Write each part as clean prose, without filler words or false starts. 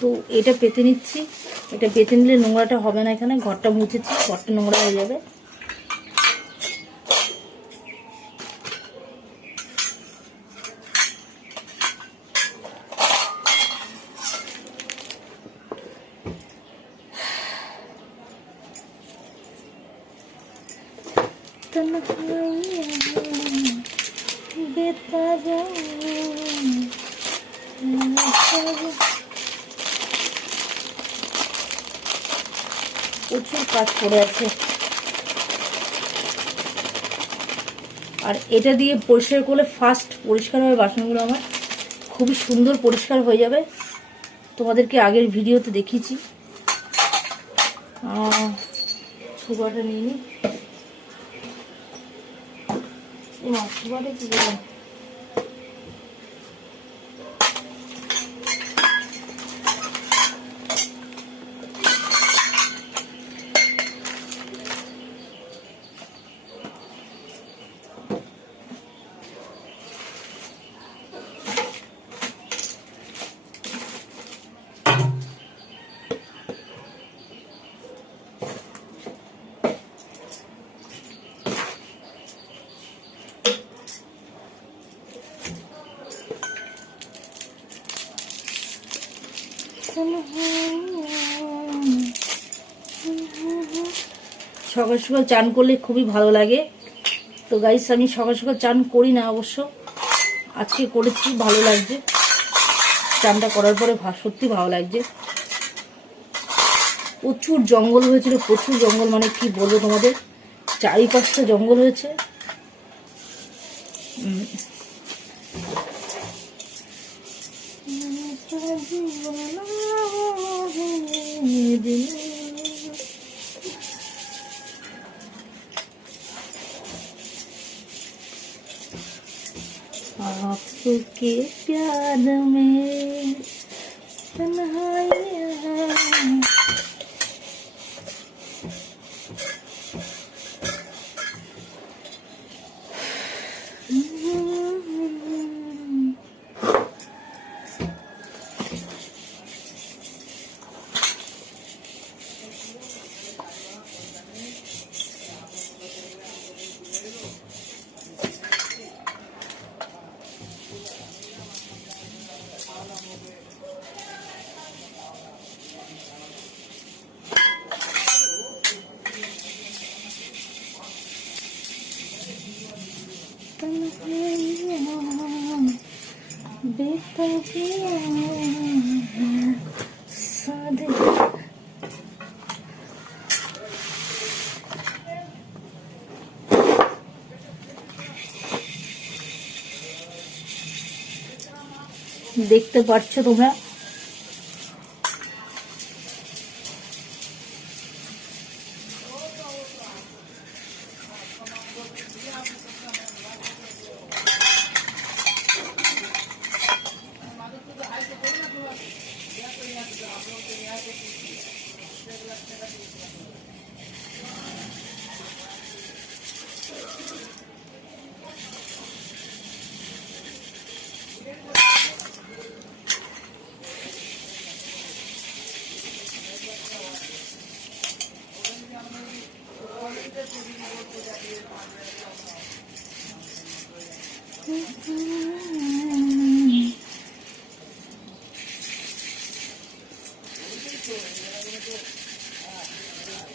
তো এটা পেতে নিচ্ছি। এটা পেতে নিলে নোংরাটা হবে না। এখানে ঘরটা মুছেছি, ঘরটা নোংরা হয়ে যাবে। প্রচুর কাজ পড়ে আছে। আর এটা দিয়ে পরিষ্কার করলে ফাস্ট পরিষ্কার হবে বাসনগুলো, আমার খুবই সুন্দর পরিষ্কার হয়ে যাবে। তোমাদেরকে আগের ভিডিওতে দেখিয়েছি। ছুবাটা নিয়ে নিই। ছুবাটা কি বললাম, সকাল সকাল চান করলে খুবই ভালো লাগে। তো গাইস, আমি সকাল সকাল চান করি না অবশ্য, আজকে করেছি, ভালো লাগছে। চানটা করার পরে সত্যি ভালো লাগছে। প্রচুর জঙ্গল হয়েছিল, প্রচুর জঙ্গল, মানে কি বলবো তোমাদের, চারিপাশটা জঙ্গল হয়েছে। आपके प्यार में तन्हाइयाँ। দেখতে পাচ্ছ তোমরা,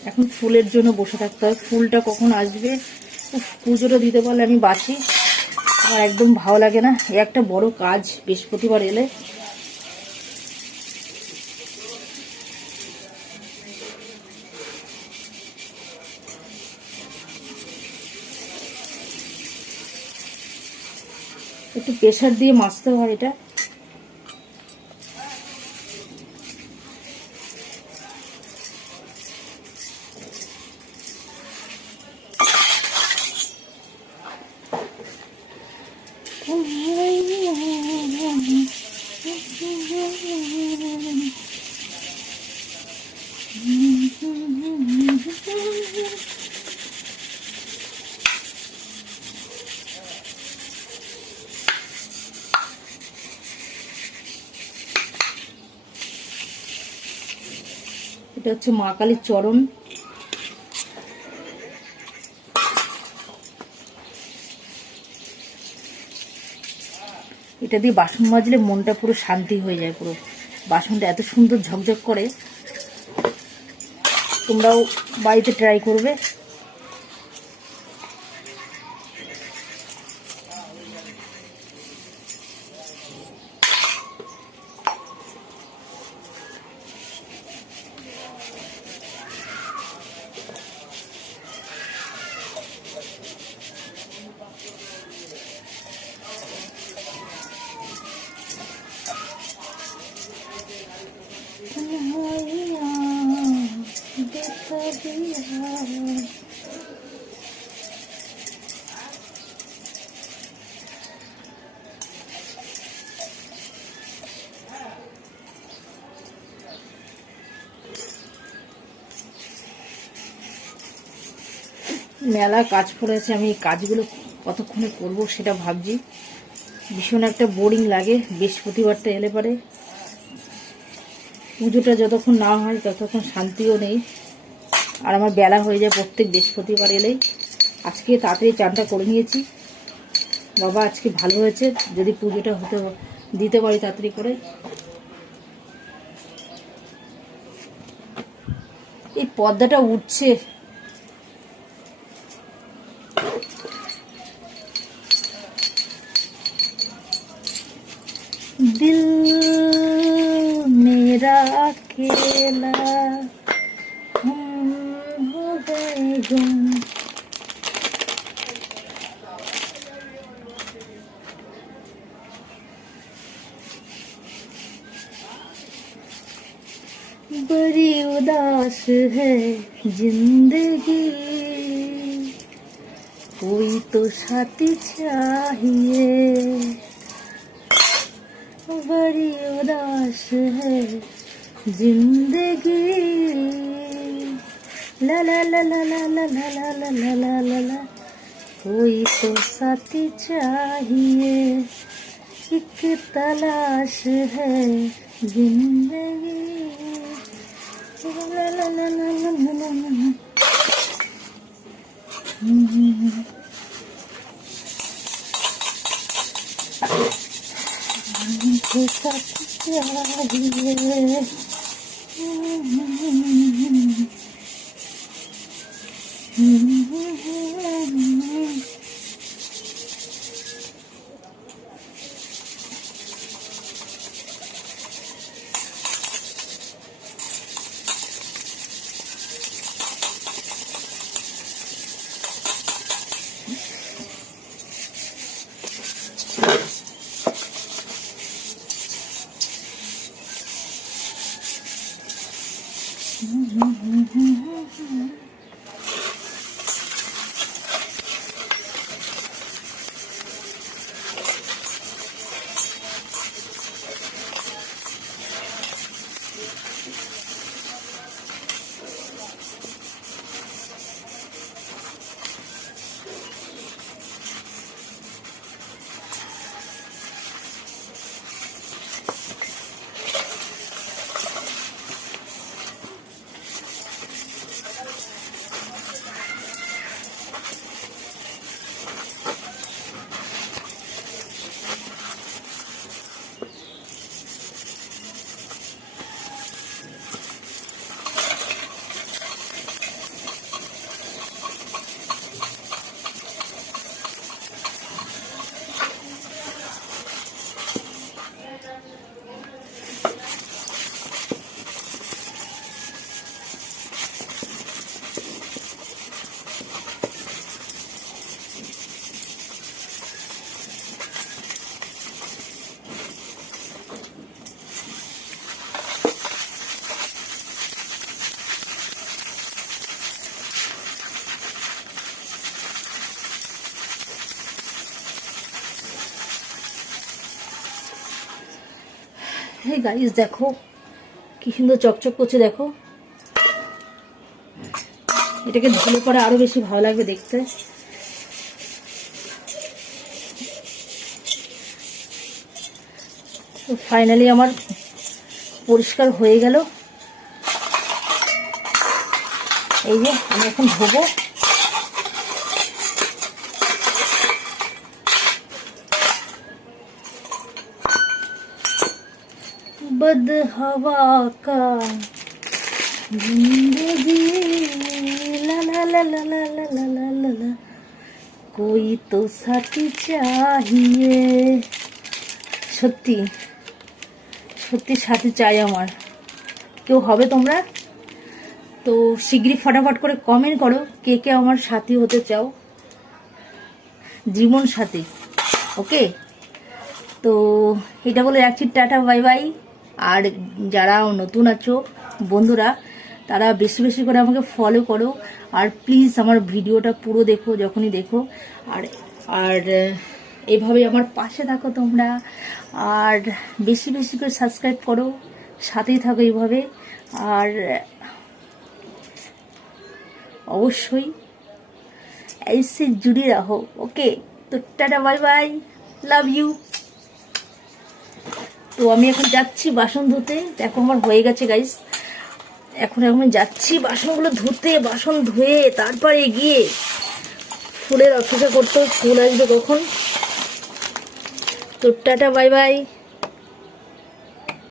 এখন ফুলের জন্য বসে থাকতে হয়। ফুলটা কখন আসবে, পুজোটা দিতে পারলে আমি বাঁচি। আমার একদম ভালো লাগে না, এ একটা বড় কাজ বৃহস্পতিবার এলে। একটু প্রেসার দিয়ে মাজতে হয় এটা। এটা হচ্ছে মা কালীর চরণ। এটা দিয়ে বাসন মাজলে মনটা পুরো শান্তি হয়ে যায়, পুরো বাসনটা এত সুন্দর ঝকঝক করে। তোমরাও বাড়িতে ট্রাই করবে। মেলা কাজ পড়েছে, আমি এই কাজগুলো কতক্ষণে করব সেটা ভাবছি। ভীষণ একটা বোরিং লাগে বৃহস্পতিবারটা এলে পরে। পুজোটা যতক্ষণ না হয় ততক্ষণ শান্তিও নেই, আর আমার বেলা হয়ে যায় প্রত্যেক বৃহস্পতিবার এলেই। আজকে তাড়াতাড়ি চানটা করে নিয়েছি। বাবা আজকে ভালো হয়েছে, যদি পুজোটা দিতে পারি তাড়াতাড়ি করে। এই পর্দাটা উঠছে, दिल मेरा अकेला हम हो गए गुम। बड़ी उदास है जिंदगी, कोई तो साथी चाहिए। बड़ी उदास है जिंदगी, ला ला ला ला ला ला ला ला ला ला ला ला ला, कोई तो साथी चाहिए। एक तलाश है जिंदगी, ला ला ला ला ला ला ला ला। हे गाइस देखो কি সুন্দর চকচক করছে, দেখো। এটাকে ধুলে পরে আরো বেশি ভালো লাগবে দেখতে। তো ফাইনালি আমার পরিষ্কার হয়ে গেল। এই যে আমি এখন ধোবো। बद हवा का जिंदगी ला ला ला ला ला ला ला ला ला ला कोई तो साथी चाहिए। সত্যি সত্যি সাথী চাই আমার, কেউ হবে তোমরা তো শীঘ্রই ফটাফট করে কমেন্ট করো কে কে আমার সাথী হতে চাও, জীবন সাথী। ওকে, তো এটা বলে রাখছি, টাটা বাই বাই। আর যারা নতুন আছো বন্ধুরা, তারা বেশি বেশি করে আমাকে ফলো করো, আর প্লিজ আমার ভিডিওটা পুরো দেখো যখনই দেখো, আর আর এভাবে আমার পাশে থাকো তোমরা, আর বেশি বেশি করে সাবস্ক্রাইব করো, সাথেই থাকো এইভাবে, আর অবশ্যই ऐसे जुड़े रहो। ওকে, তো টাটা বাই বাই, লাভ ইউ। তো আমি এখন যাচ্ছি বাসন ধুতে। দেখো আমার হয়ে গেছে গাইস, এখন আমি যাচ্ছি বাসনগুলো ধুতে। বাসন ধুয়ে তারপরে গিয়ে ফুলের অপেক্ষা করতে, ফুল আসবে কখন। তো টাটা বাই বাই।